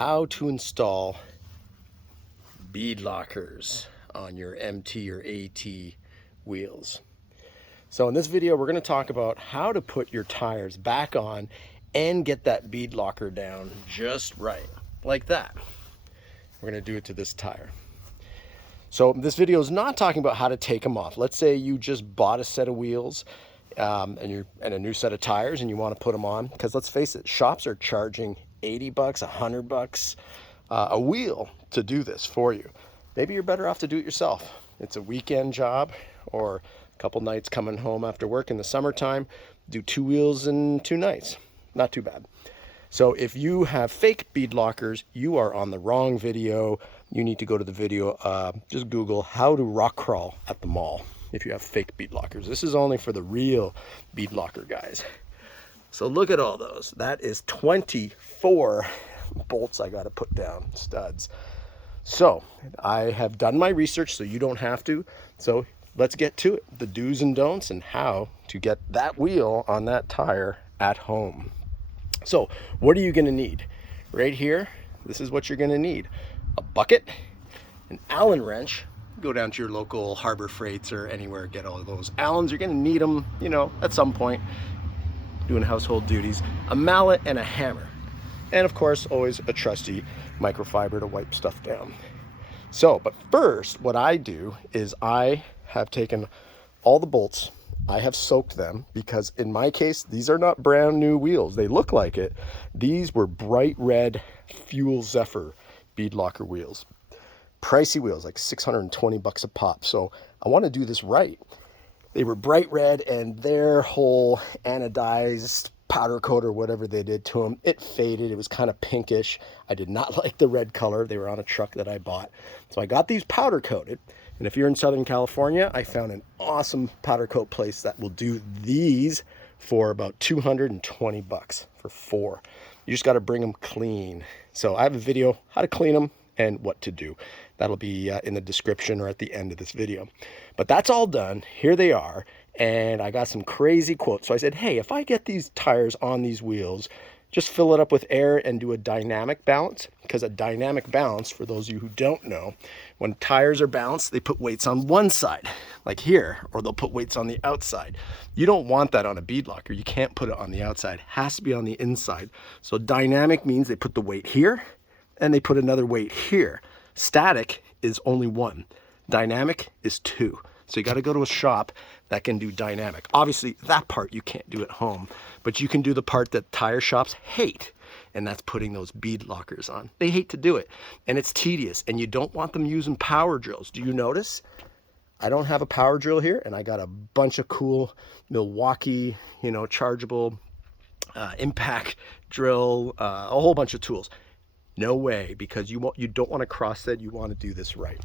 how to install bead lockers on your MT or AT wheels. So in this video, we're going to talk about how to put your tires back on and get that bead locker down just right, like that. We're going to do it to this tire. So this video is not talking about how to take them off. Let's say you just bought a set of wheels and a new set of tires and you want to put them on, because let's face it, shops are charging 80 bucks, 100 bucks a wheel to do this for you. Maybe you're better off to do it yourself. It's a weekend job or a couple nights coming home after work in the summertime. Do 2 wheels in 2 nights. Not too bad. So if you have fake bead lockers, you are on the wrong video. You need to go to the video, just Google how to rock crawl at the mall if you have fake bead lockers. This is only for the real bead locker guys. So look at all those. That is 24 bolts I got to put down, studs. So I have done my research so you don't have to. So let's get to it. The do's and don'ts and how to get that wheel on that tire at home. So what are you going to need? Right here, this is what you're going to need. A bucket, an Allen wrench. Go down to your local Harbor Freights or anywhere, get all of those Allens. You're going to need them, you know, at some point doing household duties. A mallet and a hammer. And of course, always a trusty microfiber to wipe stuff down. So, but first, what I do is I have taken all the bolts. I have soaked them because in my case, these are not brand new wheels. They look like it. These were bright red Fuel Zephyr bead locker wheels. Pricey wheels, like 620 bucks a pop. So I want to do this right. They were bright red, and their whole anodized powder coat or whatever they did to them, it faded. It was kind of pinkish. I did not like the red color. They were on a truck that I bought. So I got these powder coated. And if you're in Southern California, I found an awesome powder coat place that will do these for about 220 bucks for 4. You just got to bring them clean. So I have a video how to clean them and what to do. That'll be in the description or at the end of this video. But that's all done. Here they are. And I got some crazy quotes. So I said, hey, if I get these tires on these wheels, just fill it up with air and do a dynamic balance. Because a dynamic balance, for those of you who don't know, when tires are balanced, they put weights on one side, like here, or they'll put weights on the outside. You don't want that on a bead locker. You can't put it on the outside. It has to be on the inside. So dynamic means they put the weight here and they put another weight here. Static is only 1. Dynamic is 2. So you got to go to a shop that can do dynamic. Obviously, that part you can't do at home, but you can do the part that tire shops hate, and that's putting those bead lockers on. They hate to do it, and it's tedious, and you don't want them using power drills. Do you notice? I don't have a power drill here, and I got a bunch of cool Milwaukee, you know, chargeable impact drill, a whole bunch of tools. No way, because you don't want to cross thread. You want to do this right.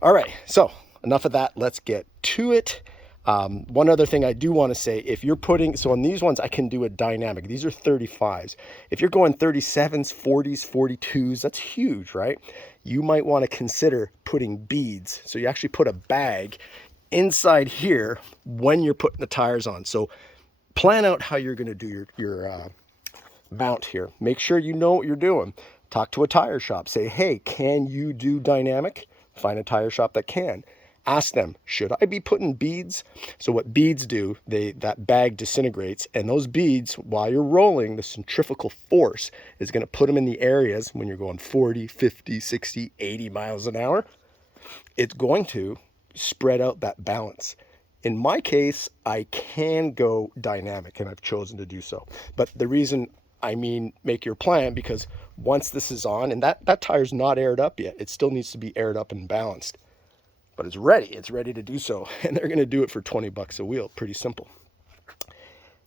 All right, so enough of that. Let's get to it. One other thing I do want to say, if you're putting, so on these ones, I can do a dynamic. These are 35s. If you're going 37s, 40s, 42s, that's huge, right? You might want to consider putting beads. So you actually put a bag inside here when you're putting the tires on. So plan out how you're going to do your mount here. Make sure you know what you're doing. Talk to a tire shop. Say, hey, can you do dynamic? Find a tire shop that can. Ask them, should I be putting beads? So what beads do, that bag disintegrates, and those beads, while you're rolling, the centrifugal force is going to put them in the areas when you're going 40, 50, 60, 80 miles an hour. It's going to spread out that balance. In my case, I can go dynamic, and I've chosen to do so. But the reason I mean make your plan, because once this is on, and that tire's not aired up yet, it still needs to be aired up and balanced. But it's ready to do so, and they're going to do it for 20 bucks a wheel. Pretty simple.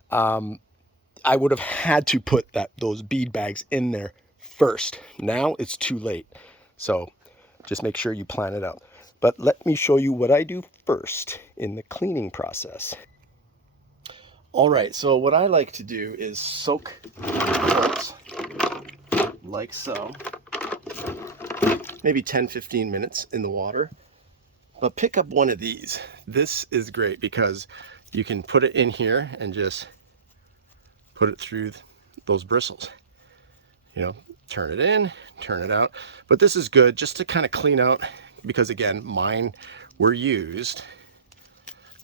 I would have had to put those bead bags in there first. Now it's too late. So just make sure you plan it out. But let me show you what I do first in the cleaning process. All right, so what I like to do is soak bolts like so, maybe 10-15 minutes in the water. But pick up one of these. This is great because you can put it in here and just put it through those bristles. You know, turn it in, turn it out. But this is good just to kind of clean out, because again, mine were used.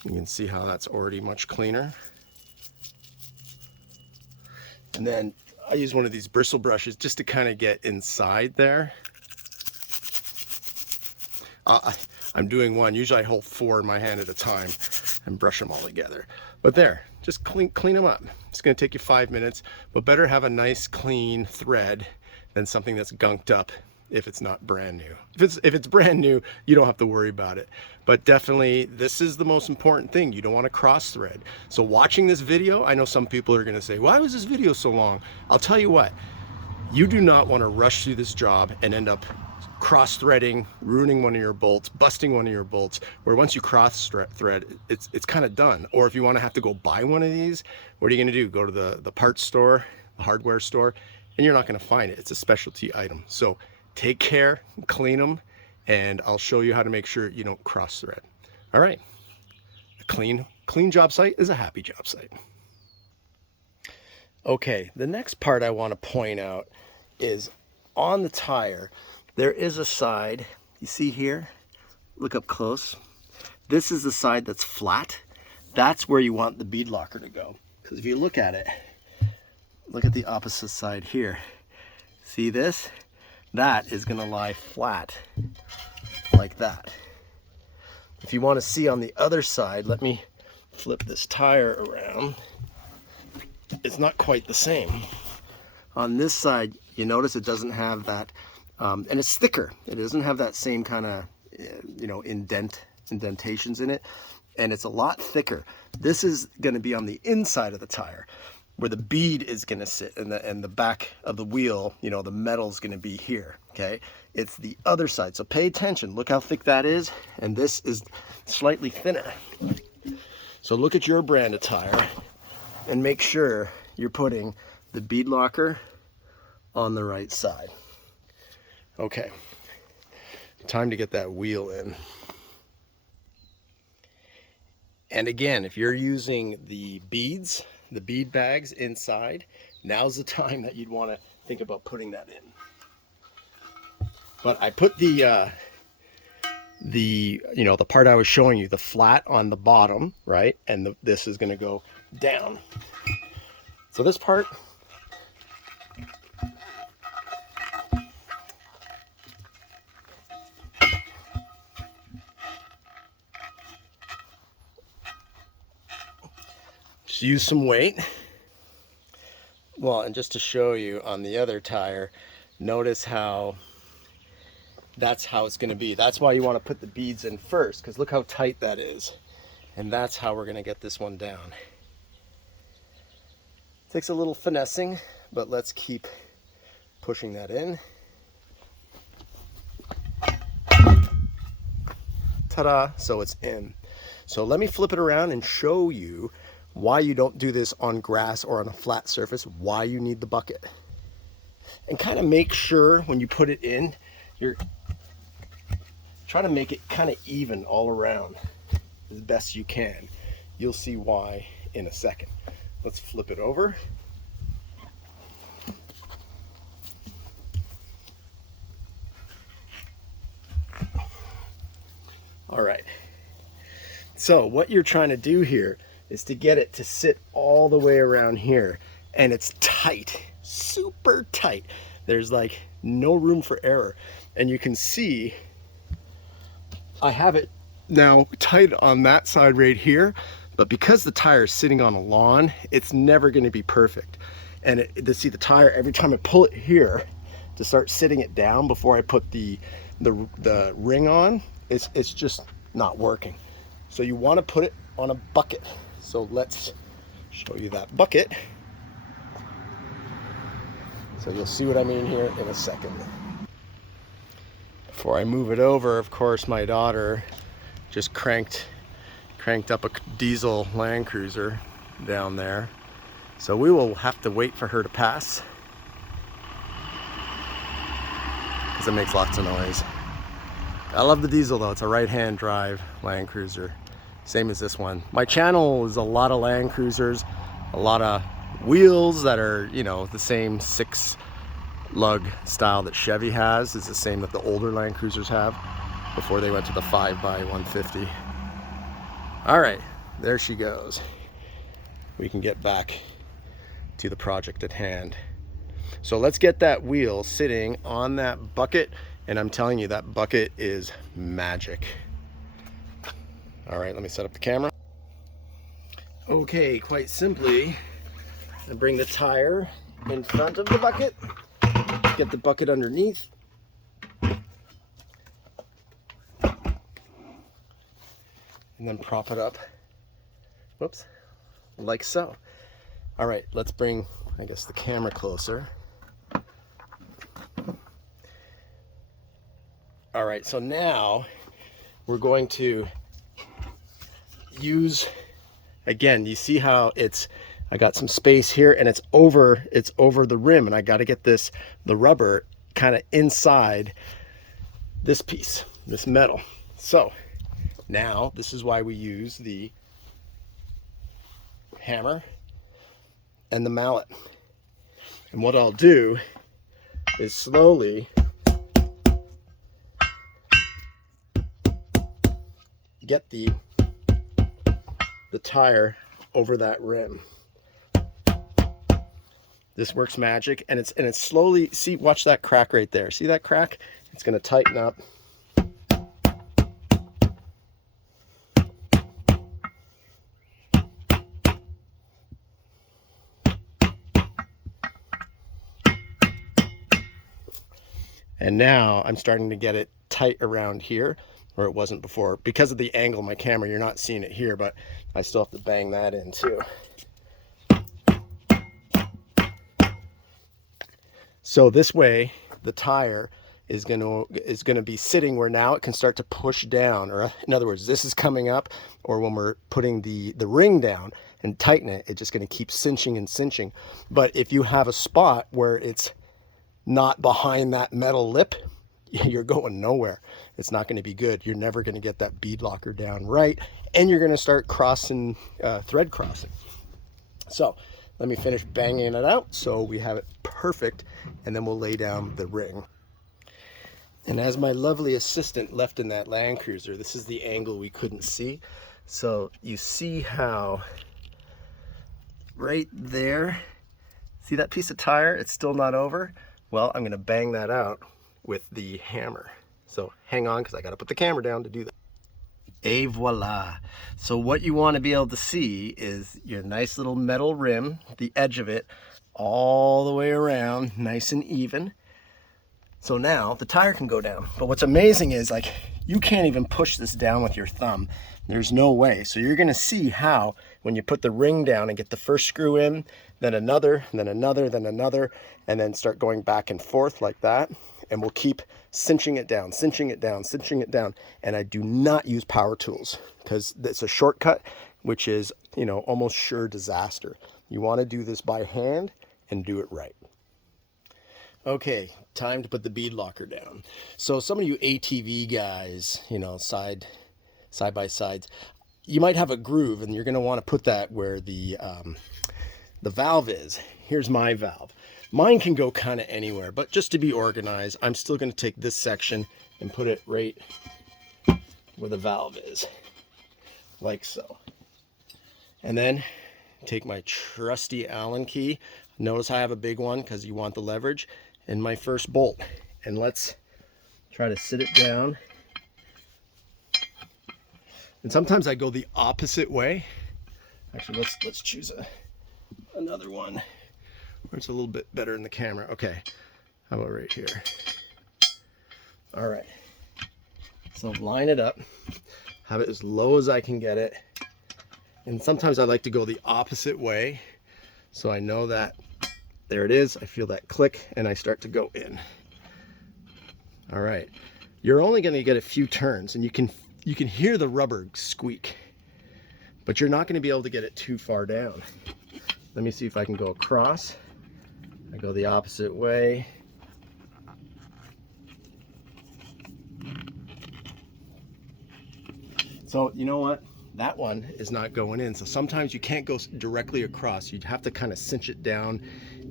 You can see how that's already much cleaner. And then I use one of these bristle brushes just to kind of get inside there. I'm doing one. Usually I hold 4 in my hand at a time and brush them all together. But there, just clean them up. It's going to take you 5 minutes, but better have a nice clean thread than something that's gunked up if it's not brand new. If it's brand new, you don't have to worry about it. But definitely, this is the most important thing. You don't want to cross thread. So watching this video, I know some people are going to say, why was this video so long? I'll tell you what, you do not want to rush through this job and end up cross-threading, ruining one of your bolts, busting one of your bolts, where once you cross-thread, it's kind of done. Or if you want to have to go buy one of these, what are you going to do? Go to the parts store, the hardware store, and you're not going to find it. It's a specialty item. So take care, clean them, and I'll show you how to make sure you don't cross-thread. All right, a clean job site is a happy job site. Okay, the next part I want to point out is on the tire, there is a side, you see here, look up close. This is the side that's flat. That's where you want the bead locker to go. Because if you look at it, look at the opposite side here. See this? That is gonna lie flat like that. If you want to see on the other side, let me flip this tire around. It's not quite the same. On this side, you notice it doesn't have that, and it's thicker. It doesn't have that same kind of, indentations in it, and it's a lot thicker. This is going to be on the inside of the tire, where the bead is going to sit, and the back of the wheel, the metal's going to be here. Okay, it's the other side. So pay attention. Look how thick that is, and this is slightly thinner. So look at your brand of tire, and make sure you're putting the bead locker on the right side. Okay, time to get that wheel in. And again, if you're using the beads, the bead bags inside, now's the time that you'd want to think about putting that in. But I put the part I was showing you, the flat on the bottom, right? And this is going to go down. So this part, just use some weight. Well, and just to show you on the other tire, notice how that's how it's going to be. That's why you want to put the beads in first, because look how tight that is. And that's how we're going to get this one down. Takes a little finessing, but let's keep pushing that in. Ta-da! So it's in. So let me flip it around and show you why you don't do this on grass or on a flat surface, why you need the bucket. And kind of make sure when you put it in, you're trying to make it kind of even all around as best you can. You'll see why in a second. Let's flip it over. All right. So what you're trying to do here is to get it to sit all the way around here, and it's tight, super tight. There's like no room for error. And you can see I have it now tight on that side right here, but because the tire is sitting on a lawn, it's never going to be perfect. And to see the tire, every time I pull it here to start sitting it down before I put the ring on, it's just not working. So you want to put it on a bucket. So let's show you that bucket. So you'll see what I mean here in a second. Before I move it over, of course, my daughter just cranked up a diesel Land Cruiser down there. So we will have to wait for her to pass, because it makes lots of noise. I love the diesel though. It's a right-hand drive Land Cruiser. Same as this one. My channel is a lot of Land Cruisers, a lot of wheels that are, the same 6 lug style that Chevy has is the same that the older Land Cruisers have before they went to the 5x150. All right, there she goes. We can get back to the project at hand. So let's get that wheel sitting on that bucket, and I'm telling you, that bucket is magic. All right, let me set up the camera. Okay, quite simply, I bring the tire in front of the bucket, get the bucket underneath, and then prop it up, whoops, like so. All right, let's bring, I guess, the camera closer. All right, so now we're going to use, again, you see how I got some space here and it's over the rim, and I got to get the rubber kind of inside this piece, this metal. So now this is why we use the hammer and the mallet. And what I'll do is slowly get the tire over that rim. This works magic, and it's slowly, see, watch that crack right there. See that crack? It's going to tighten up. And now I'm starting to get it tight around here where it wasn't before. Because of the angle of my camera, you're not seeing it here, but I still have to bang that in too. So this way, the tire is going to be sitting where now it can start to push down, or in other words, this is coming up, or when we're putting the ring down and tighten it, it's just going to keep cinching and cinching. But if you have a spot where it's not behind that metal lip, you're going nowhere. It's not going to be good. You're never going to get that bead locker down right, and you're going to start crossing, thread crossing. So let me finish banging it out so we have it perfect, and then we'll lay down the ring. And as my lovely assistant left in that Land Cruiser, this is the angle we couldn't see. So you see how right there, see that piece of tire? It's still not over. Well, I'm going to bang that out with the hammer. So hang on, because I got to put the camera down to do that. Et voila. So what you want to be able to see is your nice little metal rim, the edge of it, all the way around, nice and even. So now the tire can go down. But what's amazing is, like, you can't even push this down with your thumb. There's no way. So you're going to see how when you put the ring down and get the first screw in, then another, then another, then another, and then start going back and forth like that. And we'll keep cinching it down, cinching it down, cinching it down. And I do not use power tools because it's a shortcut, which is, you know, almost sure disaster. You want to do this by hand and do it right. Okay, time to put the bead locker down. So some of you ATV guys, you know, side by sides, you might have a groove, and you're going to want to put that where the valve is. Here's my valve. Mine can go kind of anywhere, but just to be organized, I'm still going to take this section and put it right where the valve is, like so. And then take my trusty Allen key. Notice I have a big one because you want the leverage, and my first bolt. And let's try to sit it down. And sometimes I go the opposite way. Actually, let's choose another one where it's a little bit better in the camera. Okay, how about right here? All right, so line it up, have it as low as I can get it. And sometimes I like to go the opposite way, so I know that there it is. I feel that click and I start to go in. All right, you're only going to get a few turns, and you can hear the rubber squeak, but you're not going to be able to get it too far down. Let me see if I can go across. I go the opposite way. So you know what? That one is not going in. So sometimes you can't go directly across. You'd have to kind of cinch it down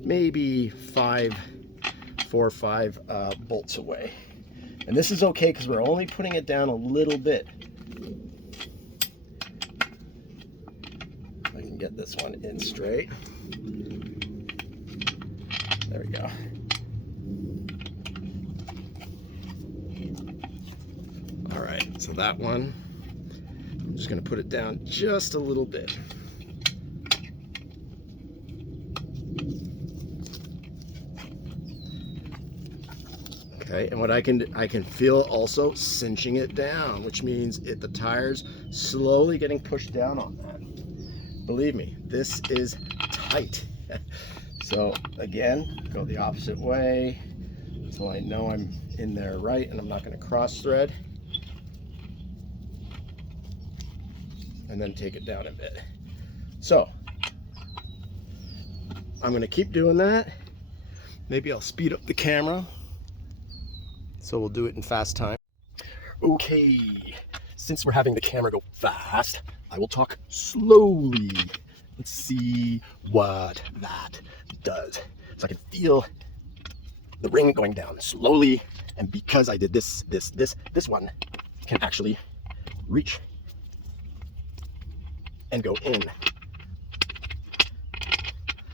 maybe 5 4 or 5 bolts away. And this is okay because we're only putting it down a little bit. I can get this one in straight. There we go. All right, so that one, I'm just going to put it down just a little bit. Okay, and what I can feel also cinching it down, which means the tire's slowly getting pushed down on that. Believe me, this is tight. So again, go the opposite way so I know I'm in there right and I'm not going to cross thread. And then take it down a bit. So I'm going to keep doing that. Maybe I'll speed up the camera. So we'll do it in fast time. Okay, since we're having the camera go fast, I will talk slowly. Let's see what that does. So I can feel the ring going down slowly, and because I did this one can actually reach and go in.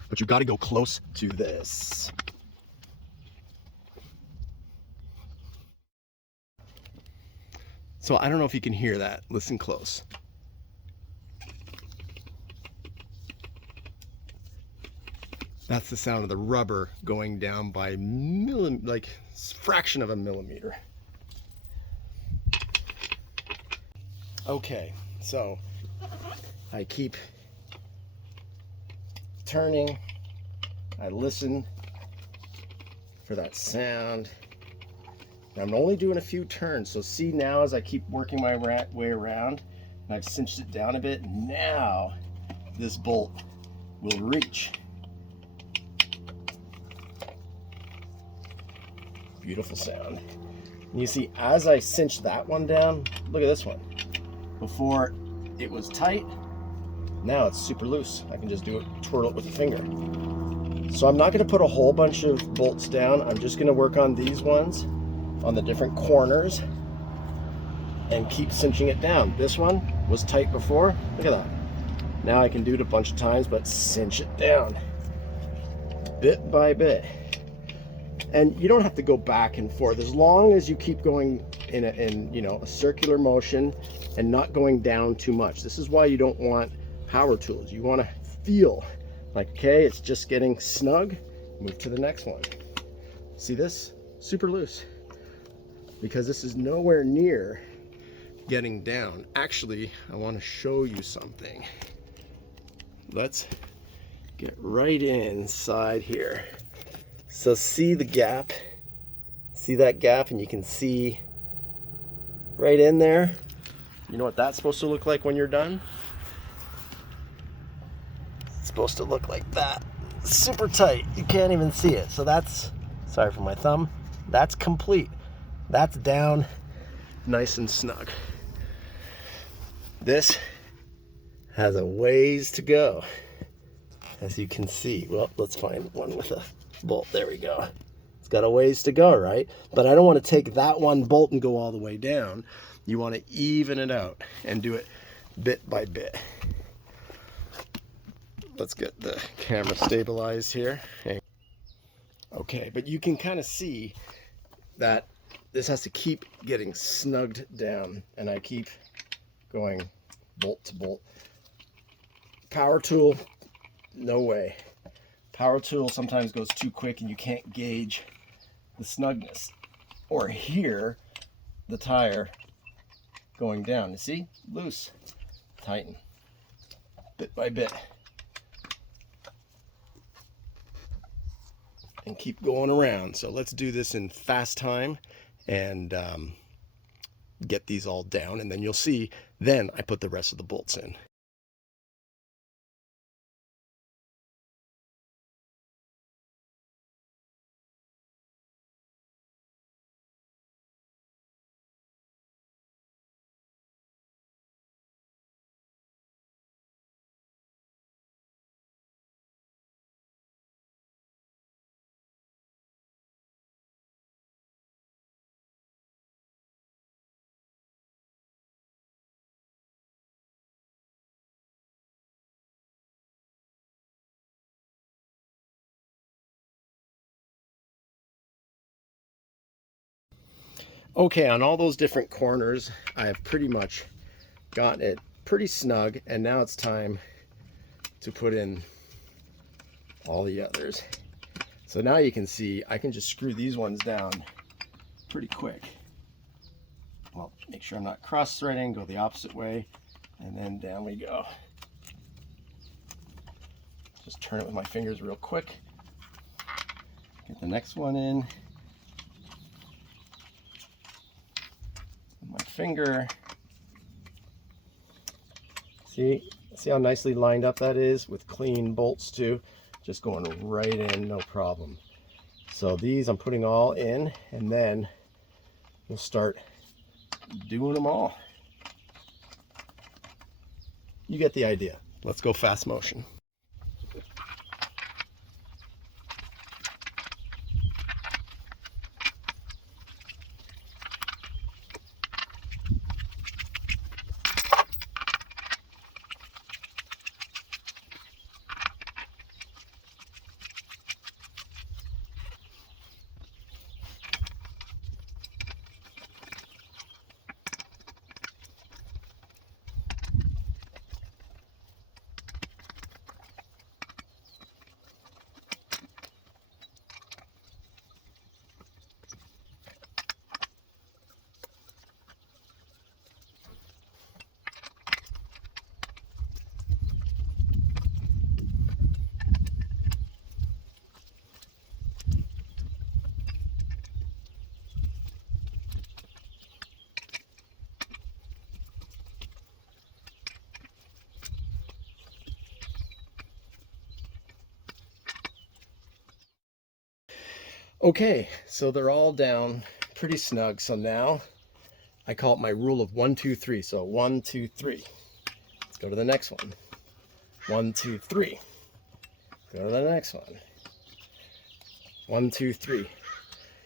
But you got to go close to this. So I don't know if you can hear that. Listen close. That's the sound of the rubber going down by like fraction of a millimeter. Okay, so I keep turning. I listen for that sound. I'm only doing a few turns, so see now as I keep working my way around, and I've cinched it down a bit, now this bolt will reach. Beautiful sound. And you see, as I cinch that one down, look at this one. Before it was tight, now it's super loose. I can just do it, twirl it with a finger. So I'm not going to put a whole bunch of bolts down. I'm just going to work on these ones on the different corners and keep cinching it down. This one was tight before. Look at that. Now I can do it a bunch of times, but cinch it down bit by bit. And you don't have to go back and forth as long as you keep going in a circular motion and not going down too much. This is why you don't want power tools. You want to feel like, okay, it's just getting snug. Move to the next one. See this? Super loose. Because this is nowhere near getting down. Actually, I want to show you something. Let's get right inside here. So see the gap? See that gap? And you can see right in there. You know what that's supposed to look like when you're done? It's supposed to look like that. Super tight. You can't even see it. So that's, sorry for my thumb, that's complete. That's down nice and snug. This has a ways to go, as you can see. Well, let's find one with a bolt. There we go. It's got a ways to go, right? But I don't want to take that one bolt and go all the way down. You want to even it out and do it bit by bit. Let's get the camera stabilized here. Okay, but you can kind of see that this has to keep getting snugged down, and I keep going bolt to bolt. Power tool, no way. Power tool sometimes goes too quick and you can't gauge the snugness. Or hear the tire going down. You see? Loose. Tighten. Bit by bit. And keep going around. So let's do this in fast time and get these all down, and then you'll see, then I put the rest of the bolts in. Okay, on all those different corners, I have pretty much gotten it pretty snug, and now it's time to put in all the others. So now you can see I can just screw these ones down pretty quick. Well, make sure I'm not cross-threading, go the opposite way, and then down we go. Just turn it with my fingers real quick. Get the next one in. With my finger. See how nicely lined up that is with clean bolts too? Just going right in, no problem. So these I'm putting all in, and then we'll start doing them all. You get the idea. Let's go fast motion. Okay, so they're all down pretty snug. So now I call it my rule of 1, 2, 3. So 1, 2, 3. Let's go to the next one. 1, 2, 3. Go to the next one. 1, 2, 3.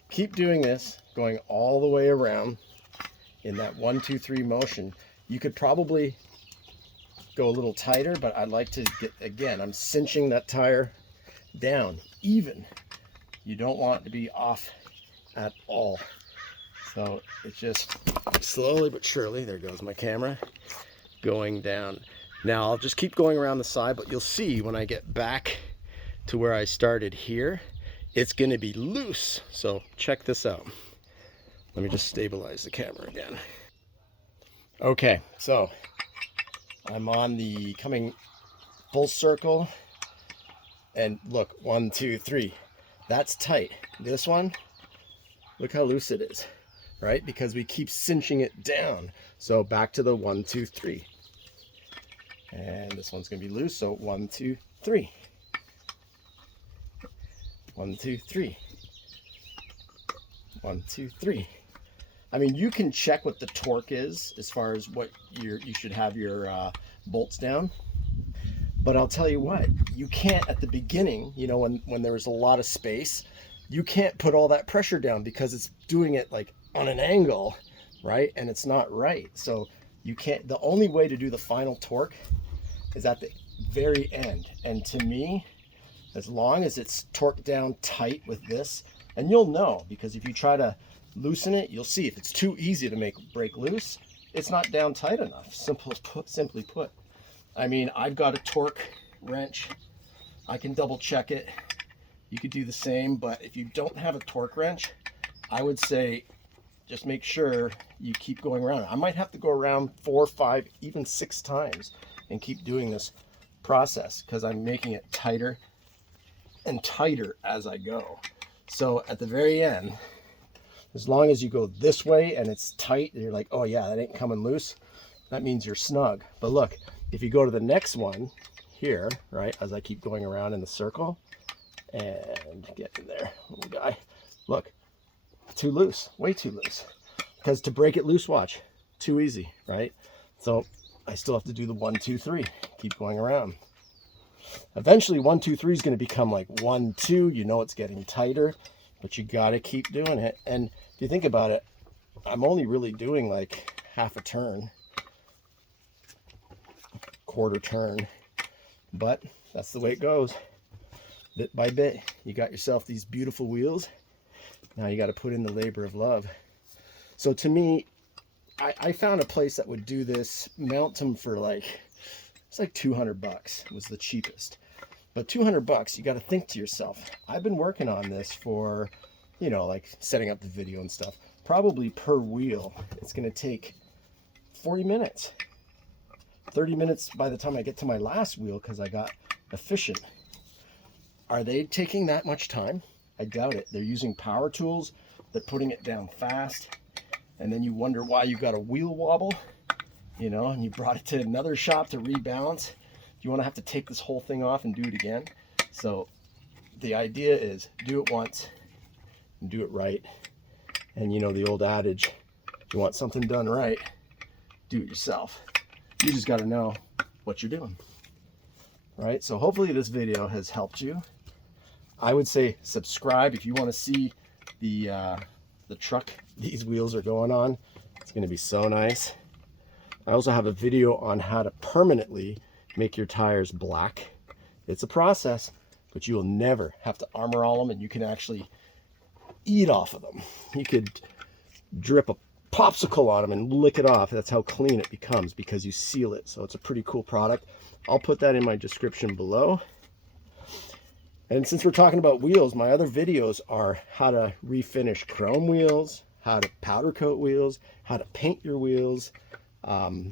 Keep doing this, going all the way around in that 1, 2, 3 motion. You could probably go a little tighter, but I'd like to get, again, I'm cinching that tire down even. You don't want it to be off at all. So it's just slowly but surely, there goes my camera, going down. Now I'll just keep going around the side, but you'll see when I get back to where I started here, it's going to be loose. So check this out. Let me just stabilize the camera again. Okay, so I'm on the coming full circle, and look, 1, 2, 3. That's tight. This one, look how loose it is, right? Because we keep cinching it down. So back to the 1, 2, 3. And this one's gonna be loose, so 1, 2, 3. 1, 2, 3. 1, 2, 3. I mean, you can check what the torque is as far as what you should have your bolts down. But I'll tell you what, you can't at the beginning, you know, when there was a lot of space, you can't put all that pressure down because it's doing it like on an angle, right? And it's not right. So you can't, the only way to do the final torque is at the very end. And to me, as long as it's torqued down tight with this, and you'll know, because if you try to loosen it, you'll see if it's too easy to break loose, it's not down tight enough, simply put. I mean, I've got a torque wrench. I can double check it. You could do the same, but if you don't have a torque wrench, I would say just make sure you keep going around. I might have to go around 4, 5, even 6 times and keep doing this process because I'm making it tighter and tighter as I go. So at the very end, as long as you go this way and it's tight, and you're like, oh yeah, that ain't coming loose, that means you're snug. But look, if you go to the next one here, right, as I keep going around in the circle and get in there, little guy, look, too loose, way too loose. Because to break it loose, watch, too easy, right? So I still have to do the 1, 2, 3, keep going around. Eventually 1, 2, 3 is going to become like 1, 2, you know it's getting tighter, but you got to keep doing it. And if you think about it, I'm only really doing like half a turn, quarter turn, but that's the way it goes. Bit by bit, you got yourself these beautiful wheels. Now you got to put in the labor of love. So to me, I found a place that would do this, mount them for like, it's like 200 bucks was the cheapest. But 200 bucks, you got to think to yourself, I've been working on this for, you know, like setting up the video and stuff. Probably per wheel, it's going to take 40 minutes. 30 minutes by the time I get to my last wheel because I got efficient. Are they taking that much time? I doubt it. They're using power tools. They're putting it down fast. And then you wonder why you got a wheel wobble, you know, and you brought it to another shop to rebalance. You want to have to take this whole thing off and do it again. So the idea is do it once and do it right. And you know the old adage, if you want something done right, do it yourself. You just got to know what you're doing. Right? So hopefully this video has helped you. I would say subscribe if you want to see the truck these wheels are going on. It's going to be so nice. I also have a video on how to permanently make your tires black. It's a process, but you will never have to armor all them, and you can actually eat off of them. You could drip a popsicle on them and lick it off. That's how clean it becomes because you seal it. So it's a pretty cool product. I'll put that in my description below. And since we're talking about wheels, my other videos are how to refinish chrome wheels, how to powder coat wheels, how to paint your wheels, how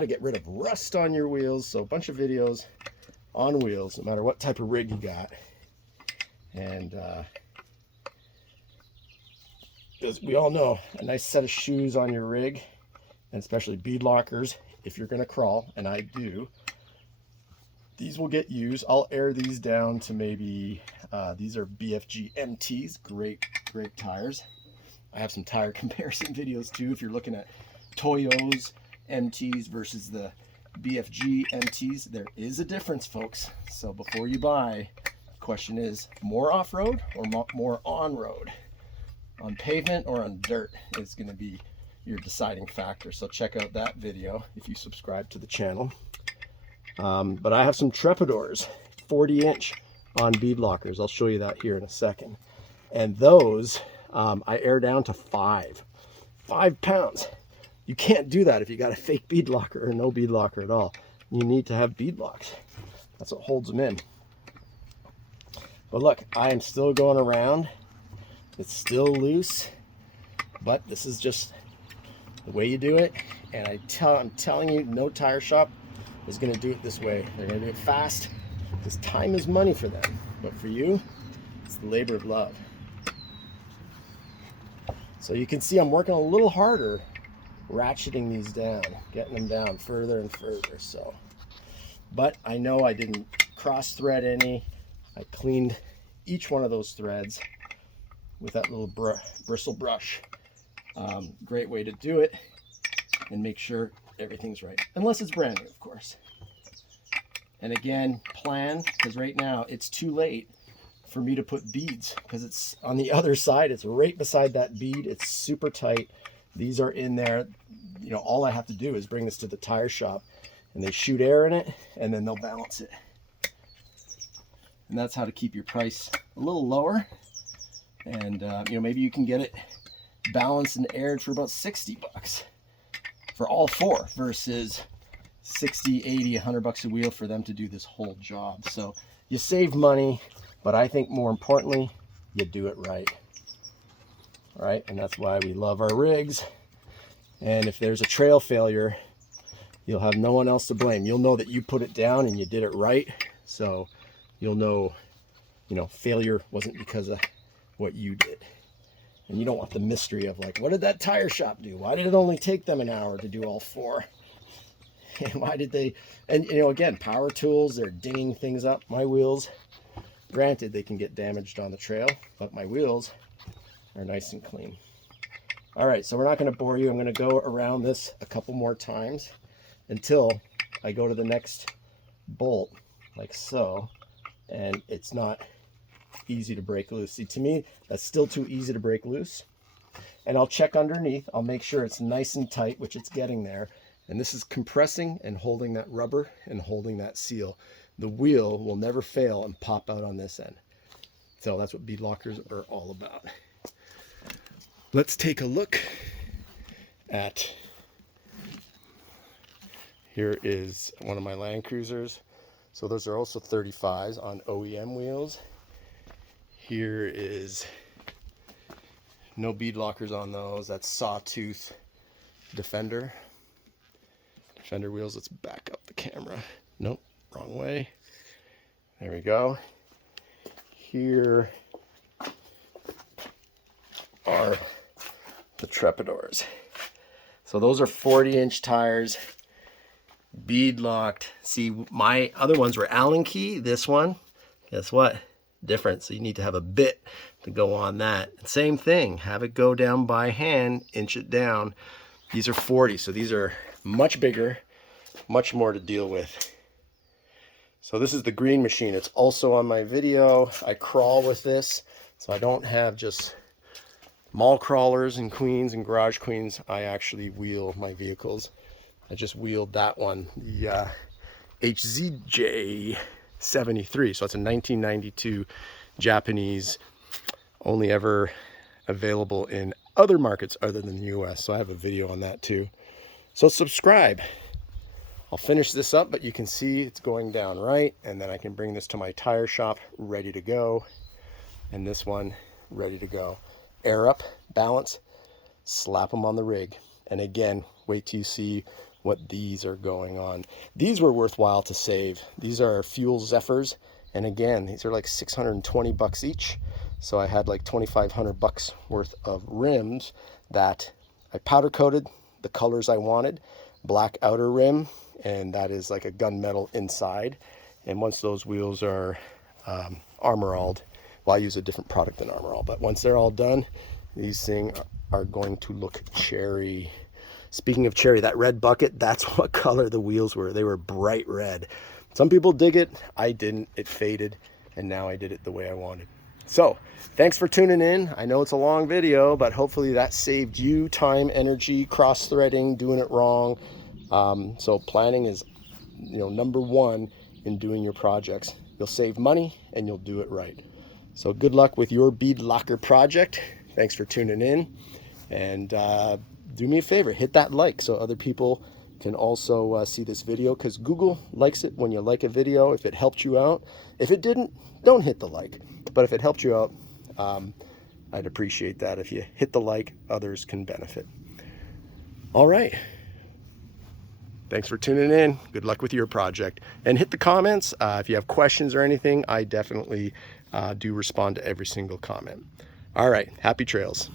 to get rid of rust on your wheels. So a bunch of videos on wheels, no matter what type of rig you got. And as we all know, a nice set of shoes on your rig, and especially beadlockers, if you're going to crawl, and I do, these will get used. I'll air these down to maybe, these are BFG MTs, great tires. I have some tire comparison videos too, if you're looking at Toyo's MTs versus the BFG MTs. There is a difference, folks. So before you buy, the question is more off-road or more on-road? On pavement or on dirt is going to be your deciding factor. So check out that video if you subscribe to the channel. But I have some Trepadors, 40-inch on beadlockers. I'll show you that here in a second. And those I air down to 5 pounds. You can't do that if you got a fake beadlocker or no beadlocker at all. You need to have beadlocks. That's what holds them in. But look, I am still going around. It's still loose, but this is just the way you do it. And I'm telling you, no tire shop is going to do it this way. They're going to do it fast because time is money for them. But for you, it's the labor of love. So you can see I'm working a little harder ratcheting these down, getting them down further and further. So, but I know I didn't cross thread any. I cleaned each one of those threads with that little bristle brush. Great way to do it and make sure everything's right, unless it's brand new, of course. And again, plan, because right now it's too late for me to put beads because it's on the other side. It's right beside that bead. It's super tight. These are in there. You know, all I have to do is bring this to the tire shop and they shoot air in it and then they'll balance it. And that's how to keep your price a little lower. And you know, maybe you can get it balanced and aired for about 60 bucks for all 4 versus 60, 80, 100 bucks a wheel for them to do this whole job. So you save money, but I think more importantly, you do it right. All right, and that's why we love our rigs. And if there's a trail failure, you'll have no one else to blame. You'll know that you put it down and you did it right. So you'll know, you know, failure wasn't because of what you did. And you don't want the mystery of like, what did that tire shop do? Why did it only take them an hour to do all 4? And why did they, and you know, again, power tools, they're dinging things up. My wheels, granted, they can get damaged on the trail, but my wheels are nice and clean. All right, so we're not going to bore you. I'm going to go around this a couple more times until I go to the next bolt, like so, and it's not easy to break loose. See, to me, that's still too easy to break loose. And I'll check underneath. I'll make sure it's nice and tight, which it's getting there. And this is compressing and holding that rubber and holding that seal. The wheel will never fail and pop out on this end. So that's what beadlockers are all about. Let's take a look at, here is one of my Land Cruisers. So those are also 35s on OEM wheels. Here is no bead lockers on those. That's Sawtooth Defender wheels. Let's back up the camera. Nope, wrong way. There we go. Here are the Trepadors. So those are 40-inch tires, bead locked. See, my other ones were Allen key. This one, guess what? Different. So you need to have a bit to go on that. Same thing, have it go down by hand, inch it down. These are 40, so these are much bigger, much more to deal with. So this is the green machine. It's also on my video. I crawl with this, so I don't have just mall crawlers and queens and garage queens. I actually wheel my vehicles. I just wheeled that one, the HZJ 73. So it's a 1992 Japanese, only ever available in other markets other than the US. So I have a video on that too. So subscribe. I'll finish this up, but you can see it's going down right, and then I can bring this to my tire shop ready to go, and this one ready to go. Air up, balance, slap them on the rig. And again, wait till you see what these are going on. These were worthwhile to save. These are Fuel Zephyrs, and again, these are like 620 bucks each. So I had like 2,500 bucks worth of rims that I powder coated the colors I wanted. Black outer rim, and that is like a gunmetal inside. And once those wheels are armor-alled, well, I use a different product than armor-all, but once they're all done, these things are going to look cherry. Speaking of cherry, that red bucket, that's what color the wheels were. They were bright red. Some people dig it. I didn't. It faded, and now I did it the way I wanted. So thanks for tuning in. I know it's a long video, but hopefully that saved you time, energy, cross-threading, doing it wrong. So planning is, number one in doing your projects. You'll save money and you'll do it right. So good luck with your bead locker project. Thanks for tuning in, and do me a favor, hit that like so other people can also see this video, because Google likes it when you like a video if it helped you out. If it didn't, don't hit the like, but if it helped you out, I'd appreciate that. If you hit the like, others can benefit. All right, thanks for tuning in. Good luck with your project, and hit the comments if you have questions or anything. I definitely do respond to every single comment. All right, happy trails.